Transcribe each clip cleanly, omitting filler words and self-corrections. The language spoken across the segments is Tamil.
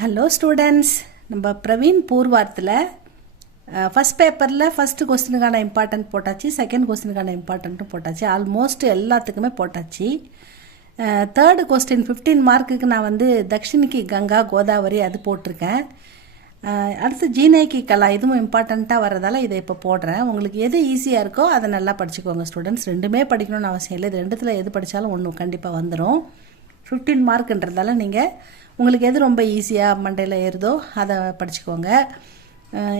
ஹலோ ஸ்டூடெண்ட்ஸ், நம்ம பிரவீன் பூர்வார்த்தில் ஃபஸ்ட் பேப்பரில் ஃபஸ்ட்டு கொஸ்டினுக்கான இம்பார்ட்டன்ட் போட்டாச்சு, செகண்ட் கொஸ்டினுக்கான இம்பார்ட்டன்ட்டும் போட்டாச்சு, ஆல்மோஸ்ட் எல்லாத்துக்குமே போட்டாச்சு. தேர்டு கொஸ்டின் 15 மார்க்குக்கு நான் வந்து தக்ஷினிக்கு கங்கா கோதாவரி அது போட்டிருக்கேன். அடுத்து ஜீனேக்கி கலா இதுவும் இம்பார்ட்டண்ட்டாக வர்றதால இதை இப்போ போடுறேன். உங்களுக்கு எது ஈஸியாக இருக்கோ அதை நல்லா படிச்சுக்கோங்க ஸ்டூடெண்ட்ஸ். ரெண்டுமே படிக்கணும்னு அவசியம் இல்லை, இது ரெண்டுத்தில் எது படித்தாலும் ஒன்று கண்டிப்பாக வந்துடும். 15 மார்க்குன்றதால நீங்கள் உங்களுக்கு எது ரொம்ப ஈஸியாக மண்டையில் ஏறுதோ அதை படிச்சுக்கோங்க.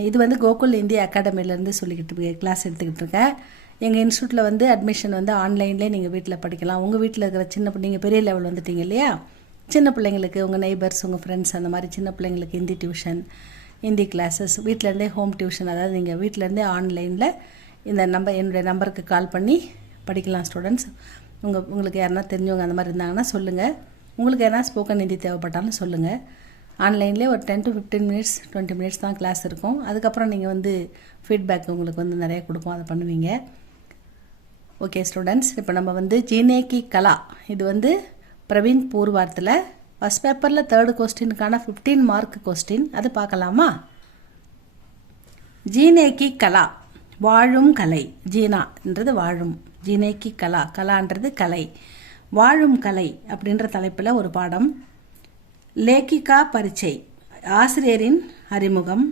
இது வந்து கோகுல் இந்தியா அகாடமிலேருந்து சொல்லிக்கிட்டு கிளாஸ் எடுத்துக்கிட்டு இருக்கேன். எங்கள் இன்ஸ்டியூட்டில் வந்து அட்மிஷன் வந்து ஆன்லைன்லேயே நீங்கள் வீட்டில் படிக்கலாம். உங்கள் வீட்டில் இருக்கிற நீங்கள் பெரிய லெவல் வந்துட்டீங்க இல்லையா, சின்ன பிள்ளைங்களுக்கு உங்கள் நெய்பர்ஸ் உங்கள் ஃப்ரெண்ட்ஸ் அந்த மாதிரி சின்ன பிள்ளைங்களுக்கு ஹிந்தி டியூஷன், ஹிந்தி கிளாஸஸ் வீட்டிலேருந்தே ஹோம் டியூஷன், அதாவது நீங்கள் வீட்டிலேருந்தே ஆன்லைனில் இந்த என்னுடைய நம்பருக்கு கால் பண்ணி படிக்கலாம் ஸ்டூடெண்ட்ஸ். உங்களுக்கு யாருன்னா தெரிஞ்சவங்க அந்த மாதிரி இருந்தாங்கன்னா சொல்லுங்கள். உங்களுக்கு எதனா ஸ்போக்கன் ஹிந்தி தேவைப்பட்டாலும் சொல்லுங்கள். ஆன்லைன்லேயே ஒரு 10 to 15 மினிட்ஸ் 20 மினிட்ஸ் தான் கிளாஸ் இருக்கும். அதுக்கப்புறம் நீங்கள் வந்து ஃபீட்பேக் உங்களுக்கு வந்து நிறைய கொடுப்போம், அதை பண்ணுவீங்க. ஓகே ஸ்டூடெண்ட்ஸ், இப்போ நம்ம வந்து ஜீனேக்கி கலா இது வந்து பிரவீன் பூர்வார்த்தில் ஃபஸ்ட் பேப்பரில் தேர்டு கொஸ்டினுக்கான 15 மார்க் கொஸ்டின், அது பார்க்கலாமா? ஜீனேக்கி கலா வாழும் கலை. ஜீனான்றது வாழும், ஜீனேக்கி கலா கலான்றது கலை, வாழும் கலை அப்படின்ற தலைப்பில் ஒரு பாடம். லேக்கிகா பரிச்சை ஆசிரியரின் அறிமுகம்.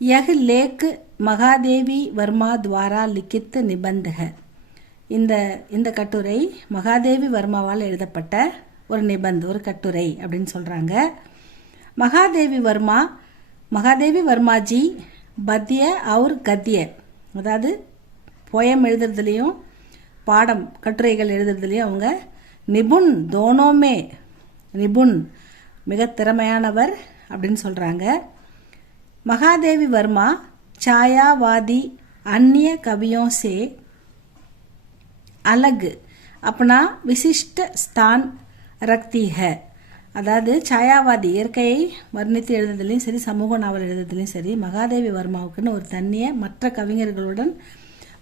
யஹ் லேக் மகாதேவி வர்மா துவாரா லிக்கித் நிபந்தக. இந்த கட்டுரை மகாதேவி வர்மாவால் எழுதப்பட்ட ஒரு ஒரு கட்டுரை அப்படின்னு சொல்கிறாங்க. மகாதேவி வர்மாஜி பத்திய அவுர் கத்திய, அதாவது போயம் எழுதுறதுலேயும் பாடம் கட்டுரைகள் எழுதுறதுலேயும் அவங்க நிபுண் மிக திறமையானவர் அப்படின்னு சொல்கிறாங்க. மகாதேவி வர்மா छायावादी अन्य कवियों से अलग अपना विशिष्ट स्थान रखती है. அதாவது சாயாவாதி இயற்கையை வர்ணித்து எழுதுறதுலையும் சரி, சமூக நாவல் எழுதுறதுலையும் சரி, மகாதேவி வர்மாவுக்குன்னு ஒரு தனிய மற்ற கவிஞர்களுடன்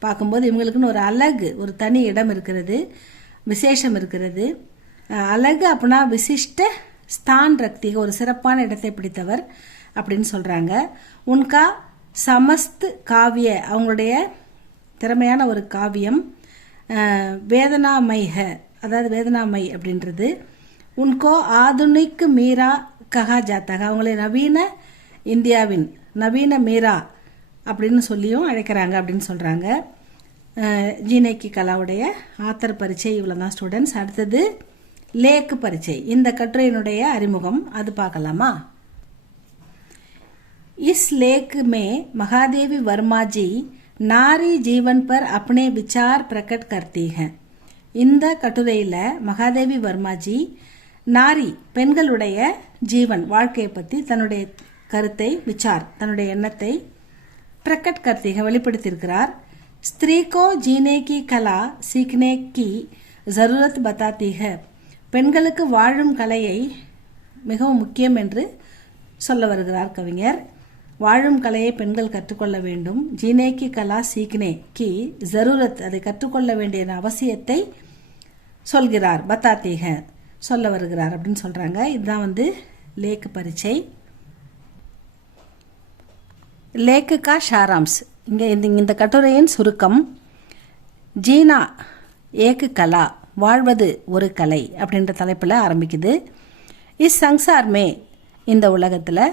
பார்க்கும்போது இவங்களுக்குன்னு ஒரு தனி இடம் இருக்கிறது, விசேஷம் இருக்கிறது. அழகு அப்படின்னா விசிஷ்ட ஸ்தான் ரக்திக, ஒரு சிறப்பான இடத்தை பிடித்தவர் அப்படின்னு சொல்கிறாங்க. உன்கா சமஸ்த் காவிய, அவங்களுடைய திறமையான ஒரு காவியம். வேதனாமைக, அதாவது வேதனாமை அப்படின்றது. உன்கோ ஆதுனிக் மீரா கஹா ஜாத்தக, அவங்களை நவீன இந்தியாவின் நவீன மீரா அப்படின்னு சொல்லியும் அழைக்கிறாங்க அப்படின்னு சொல்கிறாங்க. ஜீனேக்கி கலாவுடைய ஆத்தர் பரீட்சை இவ்வளோ தான் ஸ்டூடெண்ட்ஸ். அடுத்தது லேக் பரீட்சை, இந்த கட்டுரையினுடைய அறிமுகம், அது பார்க்கலாமா? इस लेख में महादेवी वर्मा जी नारी जीवन पर अपने विचार प्रकट करती हैं. இந்த கட்டுரையில் மகாதேவி வர்மாஜி நாரி பெண்களுடைய ஜீவன் வாழ்க்கையை பற்றி தன்னுடைய கருத்தை தன்னுடைய எண்ணத்தை பிரகட் கர்த்திக வெளிப்படுத்தியிருக்கிறார். ஸ்திரீ கோ ஜீனே கி கலா சீக்னே கி ஜரூரத் பத்தாத்தி ஹை. பெண்களுக்கு வாழும் கலையை மிகவும் முக்கியம் என்று சொல்ல வருகிறார் கவிஞர். வாழும் கலையை பெண்கள் கற்றுக்கொள்ள வேண்டும். ஜீனே கி கலா சீக்னே கி ஜரூரத், அதை கற்றுக்கொள்ள வேண்டிய அவசியத்தை சொல்கிறார். பத்தாத்தி ஹை, சொல்ல வருகிறார் அப்படின்னு சொல்கிறாங்க. இதுதான் வந்து லேக் பரீட்சை. லேக்கு கா ஷாராம்ஸ், இங்கே இந்த கட்டுரையின் சுருக்கம். ஜீனா ஏக்கு கலா, வாழ்வது ஒரு கலை அப்படின்ற தலைப்பில் ஆரம்பிக்குது. இஸ் சங்சார்மே, இந்த உலகத்தில்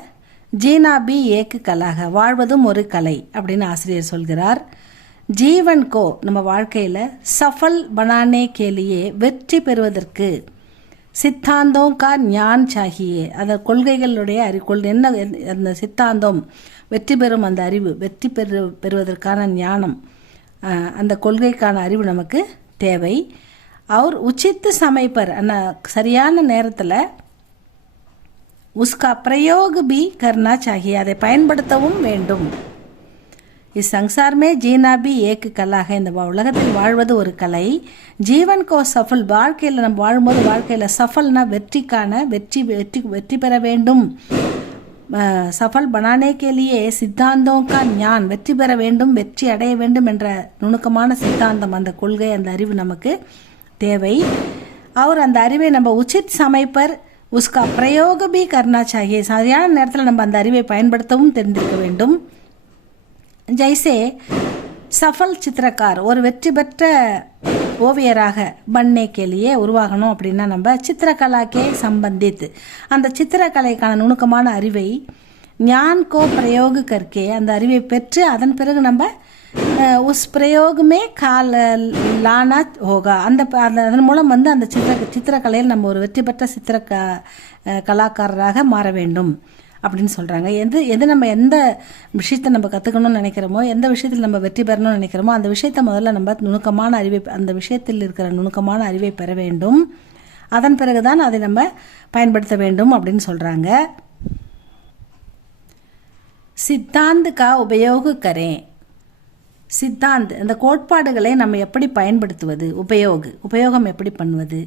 ஜீனா பி ஏக்கு கலாக, வாழ்வதும் ஒரு கலை அப்படின்னு ஆசிரியர் சொல்கிறார். ஜீவன் கோ, நம்ம வாழ்க்கையில் சஃபல் பனானே கேலியே, வெற்றி பெறுவதற்கு சித்தாந்தம் கா ஞான் சாகியே, அந்த கொள்கைகளுடைய என்ன அந்த சித்தாந்தம், வெற்றி பெறும் அந்த அறிவு, வெற்றி பெறுவதற்கான ஞானம், அந்த கொள்கைக்கான அறிவு நமக்கு தேவை. அவர் உச்சித்து சமைப்பர், சரியான நேரத்தில் உஸ்கா பிரயோக் பி கர்னா சாகியே, அதை பயன்படுத்தவும் வேண்டும். இஸ் சங்சார்மே ஜீனா பி ஏக்கு கலாக, இந்த உலகத்தில் வாழ்வது ஒரு கலை. ஜீவன் கோ சஃபல், வாழ்க்கையில் நம்ம வாழும்போது வாழ்க்கையில் சஃபல்னா வெற்றிக்கான வெற்றி பெற வேண்டும். சஃபல் பனானே கேலியே சித்தாந்தம் கா ஞான், வெற்றி பெற வேண்டும், வெற்றி அடைய வேண்டும் என்ற நுணுக்கமான சித்தாந்தம், அந்த கொள்கை, அந்த அறிவு நமக்கு தேவை. அவர் அந்த அறிவை நம்ம உச்சித் சமைப்பர் उसका प्रयोग भी करना चाहिए. சரியான நேரத்தில் நம்ம அந்த அறிவை பயன்படுத்தவும் தெரிந்திருக்க வேண்டும். जैसे सफल चित्रकार ஒரு வெற்றி பெற்ற ஓவியராக बनने के लिए உருவாகணும் அப்படின்னா நம்ம சித்திரகலாக்கே சம்பந்தித் அந்த சித்திரக்கலைக்கான நுணுக்கமான அறிவை ஞான் கோ பிரயோக கற்கே அந்த அறிவை பெற்று அதன் பிறகு நம்ம உஸ் பிரயோகமே லானா ஹோகா அதன் மூலம் வந்து அந்த சித்திரக்கலையில் நம்ம ஒரு வெற்றி பெற்ற கலாக்காரராக மாற வேண்டும் அப்படின்னு சொல்கிறாங்க. எது நம்ம எந்த விஷயத்தை நம்ம கற்றுக்கணும்னு நினைக்கிறோமோ, எந்த விஷயத்தில் நம்ம வெற்றி பெறணும்னு நினைக்கிறோமோ அந்த விஷயத்தை முதல்ல நம்ம நுணுக்கமான அறிவை அந்த விஷயத்தில் இருக்கிற நுணுக்கமான அறிவை பெற வேண்டும். அதன் பிறகு தான் அதை நம்ம பயன்படுத்த வேண்டும் அப்படின்னு சொல்கிறாங்க. சித்தாந்த் கா உபயோக கரேன். சித்தாந்த் அந்த கோட்பாடுகளை நம்ம எப்படி பயன்படுத்துவது, உபயோகம் எப்படி பண்ணுவது.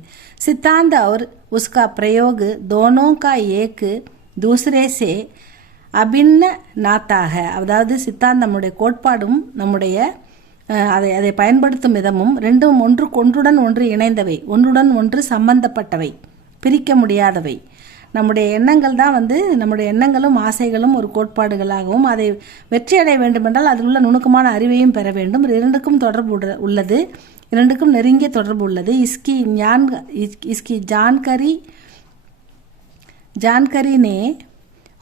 சித்தாந்த் और उसका प्रयोग दोनों का एक दूसरे से अभिन्न नाता है. அதாவது சித்தாந்த் நம்முடைய கோட்பாடும் நம்முடைய அதை பயன்படுத்தும் விதமும் ரெண்டும் ஒன்றுடன் ஒன்று இணைந்தவை, ஒன்றுடன் ஒன்று சம்பந்தப்பட்டவை, பிரிக்க முடியாதவை. நம்முடைய எண்ணங்கள் தான் வந்து நம்முடைய எண்ணங்களும் ஆசைகளும் ஒரு கோட்பாடுகளாகவும் அதை வெற்றியடைய வேண்டுமென்றால் அதில் உள்ள நுணுக்கமான அறிவையும் பெற வேண்டும். இரண்டுக்கும் தொடர்பு உள்ளது, இரண்டுக்கும் நெருங்கிய தொடர்பு உள்ளது. इसकी जानकारी ने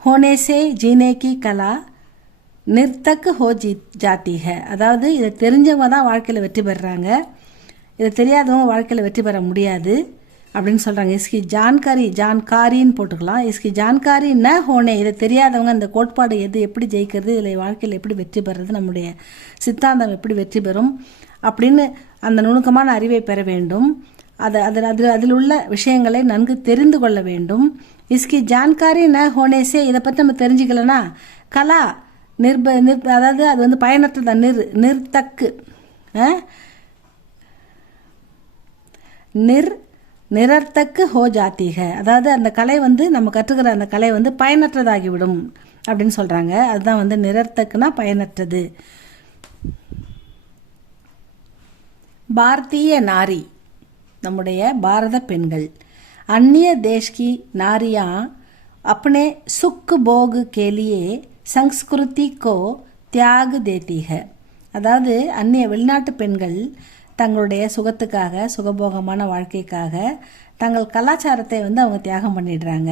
होने से जीने की कला நிர்த்தக் ஹோ ஜாத்தி ஹை. அதாவது இதை தெரிஞ்சவங்க தான் வாழ்க்கையில் வெற்றி பெறுறாங்க, இதை தெரியாதவங்க வாழ்க்கையில் வெற்றி பெற முடியாது அப்படின்னு சொல்கிறாங்க. இஸ்கி ஜான்காரின்னு போட்டுக்கலாம். இஸ்கி ஜான்காரி ந ஹோனே இதை தெரியாதவங்க இந்த கோட்பாடு எப்படி ஜெயிக்கிறது, இதில் வாழ்க்கையில் எப்படி வெற்றி பெறுறது, நம்முடைய சித்தாந்தம் எப்படி வெற்றி பெறும் அப்படின்னு அந்த நுணுக்கமான அறிவை பெற வேண்டும். அதில் உள்ள விஷயங்களை நன்கு தெரிந்து கொள்ள வேண்டும். இஸ்கி ஜான்காரி ந ஹோனேசே இதை பற்றி நம்ம தெரிஞ்சுக்கலன்னா கலா அதாவது அது வந்து பயனற்ற நிர்த்தக்கு நிரர்த்தக்கு ஹோ ஜாத்திக அதாவது அந்த கலை வந்து நம்ம கற்றுக்கிற அந்த கலை வந்து பயனற்றதாகிவிடும் அப்படின்னு சொல்கிறாங்க. அதுதான் வந்து நிரர்த்தக்குனா பயனற்றது. பாரதிய நாரி நம்முடைய பாரத பெண்கள் अन्य देश की नारियां अपने सुख भोग के लिए संस्कृति को त्याग देती है. அதாவது அந்நிய வெளிநாட்டு பெண்கள் தங்களுடைய சுகத்துக்காக சுகபோகமான வாழ்க்கைக்காக தங்கள் கலாச்சாரத்தை வந்து அவங்க தியாகம் பண்ணிடுறாங்க.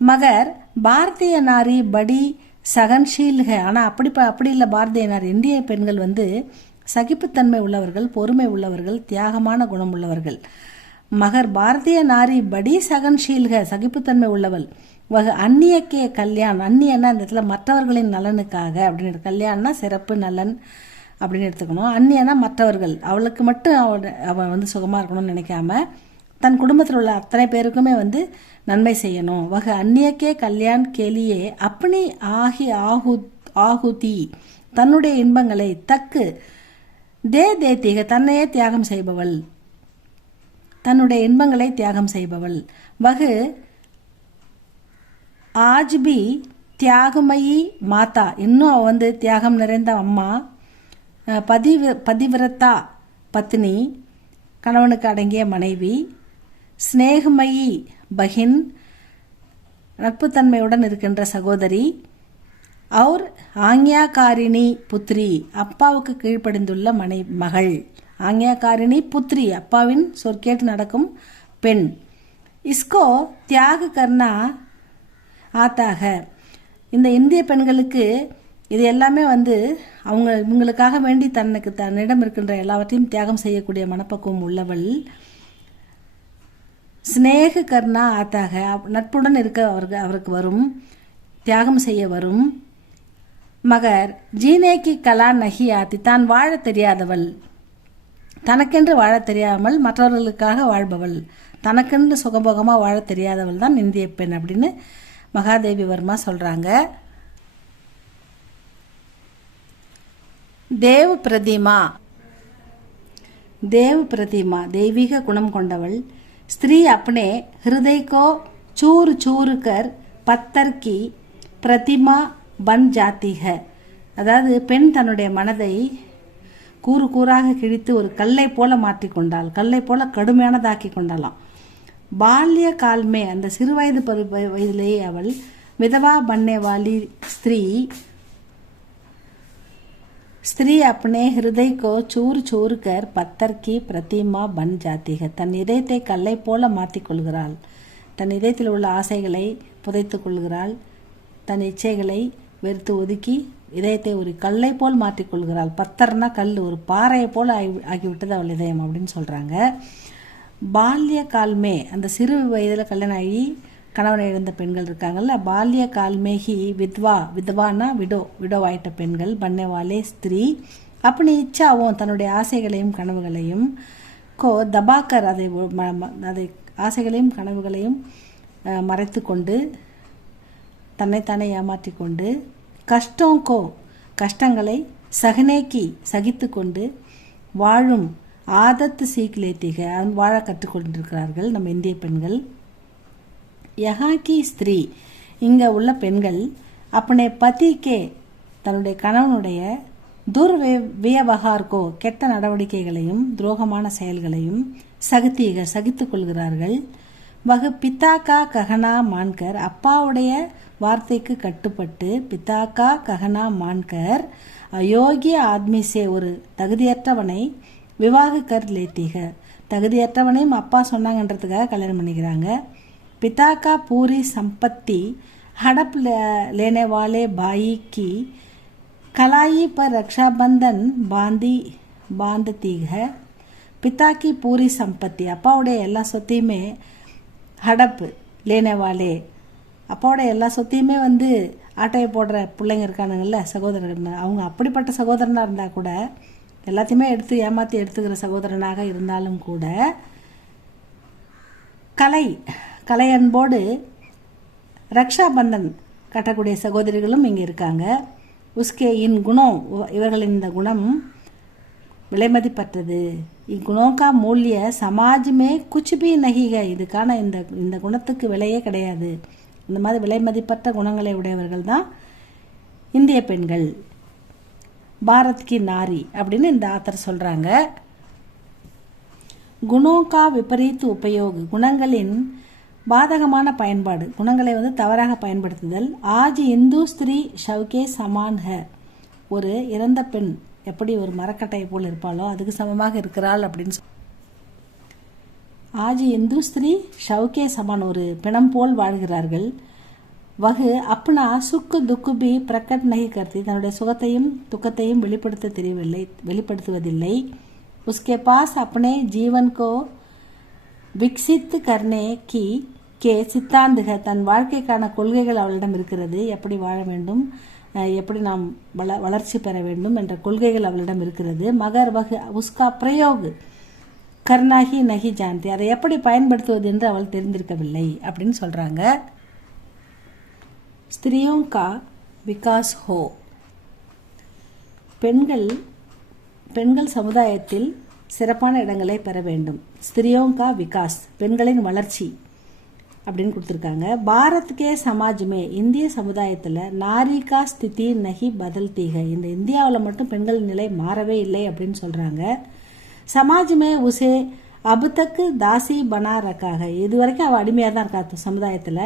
மகர் பாரதிய நாரி படி சகன்ஷீல் ஹை. ஆனால் அப்படி இல்லை. பாரதிய நாரி இந்திய பெண்கள் வந்து சகிப்புத்தன்மை உள்ளவர்கள், பொறுமை உள்ளவர்கள், தியாகமான குணம் உள்ளவர்கள். மகர் பாரதிய நாரி படி சகன்ஷீல் ஹை சகிப்புத்தன்மை உள்ளவள். அந்நியக்கே கல்யாண் அந்நியன்னா இந்த இடத்துல மற்றவர்களின் நலனுக்காக அப்படின்னு கல்யாணம்னா சிறப்பு நலன் அப்படின்னு எடுத்துக்கணும். அந்நியனா மற்றவர்கள், அவளுக்கு மட்டும் அவள் வந்து சுகமாக இருக்கணும்னு நினைக்காம தன் குடும்பத்தில் உள்ள அத்தனை பேருக்குமே வந்து நன்மை செய்யணும். அந்நியக்கே கல்யாண் கேலியே அப்படி ஆகுதி தன்னுடைய இன்பங்களை தக்கு தேத்திக தன்னையே தியாகம் செய்பவள், தன்னுடைய இன்பங்களை தியாகம் செய்பவள். ஆஜ்பி தியாகமயி மாதா இன்னும் அவள் வந்து தியாகம் நிறைந்த அம்மா. பதிவிரதா பத்னி கணவனுக்கு அடங்கிய மனைவி. ஸ்னேகமயி பகின் நட்புத்தன்மையுடன் இருக்கின்ற சகோதரி. அவர் ஆக்ஞாகாரிணி புத்ரி அப்பாவுக்கு கீழ்ப்படிந்துள்ள மகள். ஆக்ஞாகாரிணி புத்ரி அப்பாவின் சொற்கேட்டு நடக்கும் பெண். இஸ்கோ தியாக கர்னா ஆத்தாக. இந்த இந்திய பெண்களுக்கு இது எல்லாமே வந்து இவங்களுக்காக வேண்டி தன்னிடம் இருக்கின்ற எல்லாவற்றையும் தியாகம் செய்யக்கூடிய மனப்பக்குவம் உள்ளவள். ஸ்னேக கர்ணா ஆத்தாக நட்புடன் இருக்க அவருக்கு வரும், தியாகம் செய்ய வரும். மகர் ஜீனேக்கி கலா நகி ஆத்தி தான் வாழ தெரியாதவள், தனக்கென்று வாழ தெரியாமல் மற்றவர்களுக்காக வாழ்பவள், தனக்கென்று சுகபோகமாக வாழ தெரியாதவள் தான் இந்திய பெண் அப்படின்னு மகாதேவி வர்மா சொல்கிறாங்க. தேவ் பிரதிமா தெய்வீக குணம் கொண்டவள். ஸ்திரீ अपने हृदय को चूर चूर कर पत्थर की प्रतिमा बन जाती है. அதாவது பெண் தன்னுடைய மனதை கூறு கூறாக கிழித்து ஒரு கல்லை போல மாற்றிக்கொண்டாள், கல்லை போல கடுமையானதாக்கி கொண்டாலாம். பால்ய கால்மே அந்த சிறுவயது வயதிலேயே அவள் விதவா பண்ணே வாலி स्त्री अपने हृदय को चूर चूर कर पत्थर की प्रतिमा बन जाती है. தன் இதயத்தை கல்லை போல மாற்றிக் கொள்கிறாள். தன் இதயத்தில் உள்ள ஆசைகளை புதைத்துக் கொள்கிறாள். தன் இச்சைகளை வெறுத்து ஒதுக்கி இதயத்தை ஒரு கல்லை போல் மாற்றிக்கொள்கிறாள். பத்தர்னா கல், ஒரு பாறையை போல் ஆகிவிட்டது அவள் இதயம் அப்படின்னு சொல்கிறாங்க. பால்ய கால்மே அந்த சிறு வயதில் கல்யாணம் ஆகி கணவனை இழந்த பெண்கள் இருக்காங்கல்ல, பால்ய கால்மேஹி வித்வானா விடோவாயிட்ட பெண்கள், பண்ணேவாலே ஸ்திரீ அப்படி இச்சாவும் தன்னுடைய ஆசைகளையும் கனவுகளையும் தபாக்கர் அதை ஆசைகளையும் கனவுகளையும் மறைத்து கொண்டு தன்னைத்தானே ஏமாற்றி கொண்டு கஷ்டங்களை சகித்து கொண்டு வாழும் ஆதத்து சீக்கிலேத்திக வாழ கற்றுக்கொண்டிருக்கிறார்கள் நம்ம இந்திய பெண்கள். யஹாக்கி ஸ்திரீ இங்கே உள்ள பெண்கள் அப்பனே பதிக்கே தன்னுடைய கணவனுடைய துர்வியவகார்கோ கெட்ட நடவடிக்கைகளையும் துரோகமான செயல்களையும் சகித்து கொள்கிறார்கள். வகு பித்தாக்கா ககனா மான்கர் அப்பாவுடைய வார்த்தைக்கு கட்டுப்பட்டு பித்தாக்கா ககனா மான்கர் அயோக்கிய ஆத்மிசே ஒரு தகுதியற்றவனை விவாக கர் லேத்திக தகுதியற்றவனையும் அப்பா சொன்னாங்கன்றதுக்காக கல்யாணம் பண்ணிக்கிறாங்க. पिता का पूरी संपत्ति हड़प लेने वाले भाई की कलाई पर रक्षाबंधन बांधती है. पिता की पूरी संपत्ति அப்பாவுடைய எல்லா சொத்தையுமே ஹடப் லேனே வாலே அப்பாவுடைய எல்லா சொத்தையுமே வந்து ஆட்டையை போடுற பிள்ளைங்க இருக்கானுங்கள்ல சகோதரர்கள், அவங்க அப்படிப்பட்ட சகோதரனாக இருந்தால் கூட எல்லாத்தையுமே ஏமாற்றி எடுத்துக்கிற சகோதரனாக இருந்தாலும் கூட கலை அன்போடு ரக்ஷாபந்தன் கட்டக்கூடிய சகோதரிகளும் இங்கே இருக்காங்க. உஸ்கே இன் குணம் இவர்களின் இந்த குணம் விலைமதிப்பற்றது. இக்குணோக்கா மூல்ய சமாஜ்மே குச்பி நகிக இதுக்கான இந்த குணத்துக்கு விலையே கிடையாது. இந்த மாதிரி விலைமதிப்பற்ற குணங்களை உடையவர்கள் தான் இந்திய பெண்கள். பாரத் கி நாரி அப்படின்னு இந்த ஆத்தர் சொல்கிறாங்க. குணோக்கா விபரீத் உபயோக் குணங்களின் பாதகமான பயன்பாடு, குணங்களை வந்து தவறாக பயன்படுத்துதல். ஆஜ் இந்து ஸ்திரீ ஷவுகே சமான் ஹ ஒரு இறந்த பெண் எப்படி ஒரு மரக்கட்டையை போல் இருப்பாளோ அதுக்கு சமமாக இருக்கிறாள் அப்படின்னு ஆஜ் இந்து ஸ்திரீ ஷவுகே சமான் ஒரு பிணம் போல் வாழ்கிறார்கள். வகு அப்னா சுக்கு துக்குபி பிரகட் நகி கர்த்தி தன்னுடைய சுகத்தையும் துக்கத்தையும் வெளிப்படுத்துவதில்லை. उसके पास अपने जीवन को विकसित करने की के सिद्धांत है தன் வாழ்க்கைக்கான கொள்கைகள் அவளிடம் இருக்கிறது. எப்படி வாழ வேண்டும், எப்படி நாம் வளர்ச்சி பெற வேண்டும் என்ற கொள்கைகள் அவளிடம் இருக்கிறது. மகர் வகு உஸ்கா பிரயோக் கர்னாகி நகி ஜான்தி அதை எப்படி பயன்படுத்துவது என்று அவள் தெரிந்திருக்கவில்லை அப்படின்னு சொல்றாங்க. ஸ்திரியோं का विकास हो பெண்கள் சமுதாயத்தில் சிறப்பான இடங்களை பெற வேண்டும். ஸ்திரியோங்கா விகாஸ் பெண்களின் வளர்ச்சி அப்படின்னு கொடுத்துருக்காங்க. பாரத்கே சமாஜ்மே இந்திய சமுதாயத்தில் நாரிகா ஸ்திதி நகி பதல்தீக இந்த இந்தியாவில் மட்டும் பெண்களின் நிலை மாறவே இல்லை அப்படின்னு சொல்கிறாங்க. சமாஜ்மே உசே அபுதக்கு தாசி பனா ரக்காக இது வரைக்கும் அவள் அடிமையாக தான் இருக்கா சமுதாயத்தில்.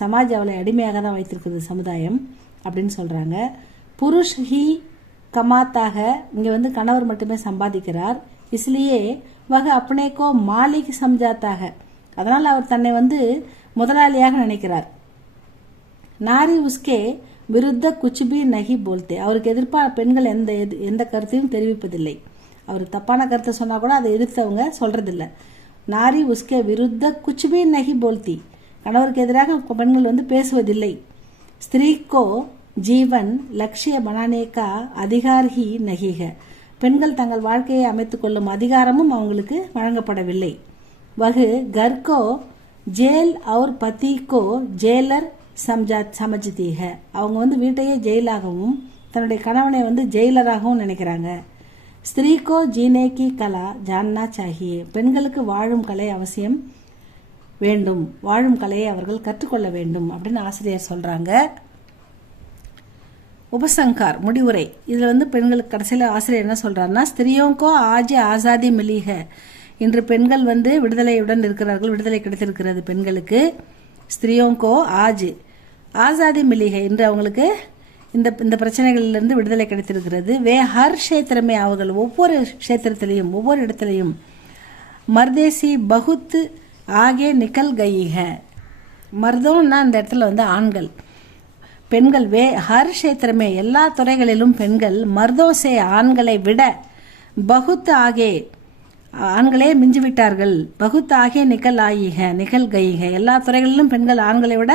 சமாஜ் அவளை அடிமையாக தான் வைத்திருக்கிறது சமுதாயம் அப்படின்னு சொல்கிறாங்க. புருஷ் ஹி கமாத்தாக இங்கே வந்து கணவர் மட்டுமே சம்பாதிக்கிறார். इसलिए वह अपने को मालिक समझाता है அதனால் அவர் தன்னை வந்து முதலாளியாக நினைக்கிறார். நாரி உஸ்கே விருத்த குச்பி நகி போல்தே அவருக்கு எதிர்ப்பாக பெண்கள் எந்த கருத்தையும் தெரிவிப்பதில்லை. அவர் தப்பான கருத்தை சொன்னால் கூட அதை எதிர்த்தவங்க சொல்றதில்லை. நாரி உஸ்கே விருத்த குச்பி நகி போல்தி கணவருக்கு எதிராக பெண்கள் வந்து பேசுவதில்லை. ஸ்திரீக்கோ ஜீவன் லட்சிய பனானேக்கா அதிகார் ஹி நகிக பெண்கள் தங்கள் வாழ்க்கையை அமைத்துக் கொள்ளும் அதிகாரமும் அவங்களுக்கு வழங்கப்படவில்லை. வகு கர்கோ ஜேல் அவர் பத்திக்கோ ஜேலர் சமஜ்தீக அவங்க வந்து வீட்டையே ஜெயிலாகவும் தன்னுடைய கணவனை வந்து ஜெயிலராகவும் நினைக்கிறாங்க. ஸ்திரீக்கோ ஜீனே கி கலா ஜான்னா சாகியே பெண்களுக்கு வாழும் கலை அவசியம் வேண்டும், வாழும் கலையை அவர்கள் கற்றுக்கொள்ள வேண்டும் அப்படின்னு ஆசிரியர் சொல்றாங்க. உபசங்கார் முடிவுரை இதில் வந்து பெண்களுக்கு கடைசியில் ஆசிரியர் என்ன சொல்கிறாருன்னா ஸ்திரியோங்கோ ஆஜ் ஆசாதி மிலிக இன்று பெண்கள் வந்து விடுதலையுடன் இருக்கிறார்கள், விடுதலை கிடைத்திருக்கிறது பெண்களுக்கு. ஸ்திரியோங்கோ ஆஜ் ஆசாதி மிலிகை, இன்று அவங்களுக்கு இந்த பிரச்சனைகளிலிருந்து விடுதலை கிடைத்திருக்கிறது. வே ஹர் க்ஷேத்திரமே, அவர்கள் ஒவ்வொரு க்ஷேத்திரத்திலையும் ஒவ்வொரு இடத்துலையும் மர்தேசி பகுத் ஆகே நிக்கல் கயிக, மர்தோன்னா அந்த இடத்துல வந்து ஆண்கள், பெண்கள் வே ஹர் க்ஷேத்திரமே எல்லா துறைகளிலும் பெண்கள் மர்தோசே ஆண்களை விட பகுத் ஆகே ஆண்களே மிஞ்சிவிட்டார்கள். பகுத் ஆகே நிக்கல் ஆயிக நிக்கல் கயிக, எல்லா துறைகளிலும் பெண்கள் ஆண்களை விட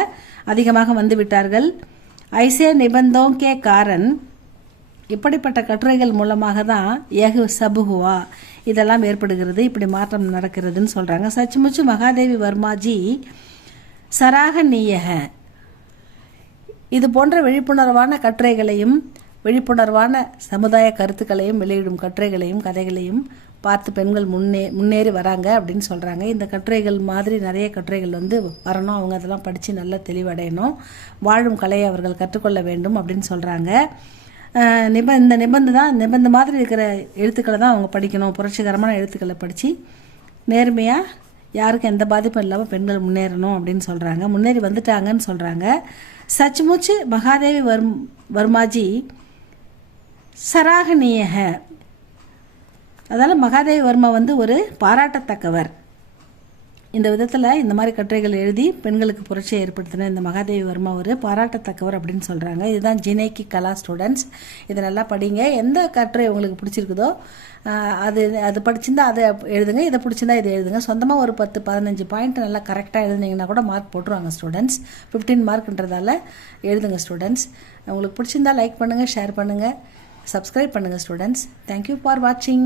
அதிகமாக வந்துவிட்டார்கள். ஐசே நிபந்தோம் கே காரன், இப்படிப்பட்ட கட்டுரைகள் மூலமாக தான் ஏகு சபுகுவா இதெல்லாம் ஏற்படுகிறது, இப்படி மாற்றம் நடக்கிறதுன்னு சொல்கிறாங்க. சச்சுமுச்சு மகாதேவி வர்மாஜி சராகநீயக, இது போன்ற விழிப்புணர்வான கட்டுரைகளையும் விழிப்புணர்வான சமுதாய கருத்துக்களையும் வெளியிடும் கட்டுரைகளையும் கதைகளையும் பார்த்து பெண்கள் முன்னேறி வராங்க அப்படின்னு சொல்கிறாங்க. இந்த கட்டுரைகள் மாதிரி நிறைய கட்டுரைகள் வந்து வரணும், அவங்க அதெல்லாம் படித்து நல்லா தெளிவடையணும், வாழும் கலையை அவர்கள் கற்றுக்கொள்ள வேண்டும் அப்படின்னு சொல்கிறாங்க. இந்த நிபந்த மாதிரி இருக்கிற எழுத்துக்களை தான் அவங்க படிக்கணும், புரட்சிகரமான எழுத்துக்களை படித்து நேர்மையாக யாருக்கும் எந்த பாதிப்பும் இல்லாமல் பெண்கள் முன்னேறணும் அப்படின்னு சொல்கிறாங்க. முன்னேறி வந்துட்டாங்கன்னு சொல்கிறாங்க. சச்முச் மகாதேவி வர்மாஜி சராகநீயக, அதனால் மகாதேவி வர்மா வந்து ஒரு பாராட்டத்தக்கவர். இந்த விதத்தில் இந்த மாதிரி கட்டுரைகள் எழுதி பெண்களுக்கு புரட்சியை ஏற்படுத்தின இந்த மகாதேவி வர்மா ஒரு பாராட்டத்தக்கவர் அப்படின்னு சொல்கிறாங்க. இதுதான் ஜினேக்கி கலா ஸ்டூடெண்ட்ஸ், இதை நல்லா படிங்க. எந்த கட்டுரை உங்களுக்கு பிடிச்சிருக்குதோ அது படிச்சிருந்தா அதை எழுதுங்க, இதை பிடிச்சிருந்தா இதை எழுதுங்க. சொந்தமாக ஒரு 10-15 பாயிண்ட் நல்லா கரெக்டாக எழுதுனீங்கன்னா கூட மார்க் போட்டுருவாங்க ஸ்டூடெண்ட்ஸ். 15 மார்க்ன்றதால எழுதுங்க ஸ்டூடெண்ட்ஸ். உங்களுக்கு பிடிச்சிருந்தா லைக் பண்ணுங்கள், ஷேர் பண்ணுங்கள், சப்ஸ்கிரைப் பண்ணுங்கள் ஸ்டூடெண்ட்ஸ். தேங்க்யூ ஃபார் வாட்சிங்.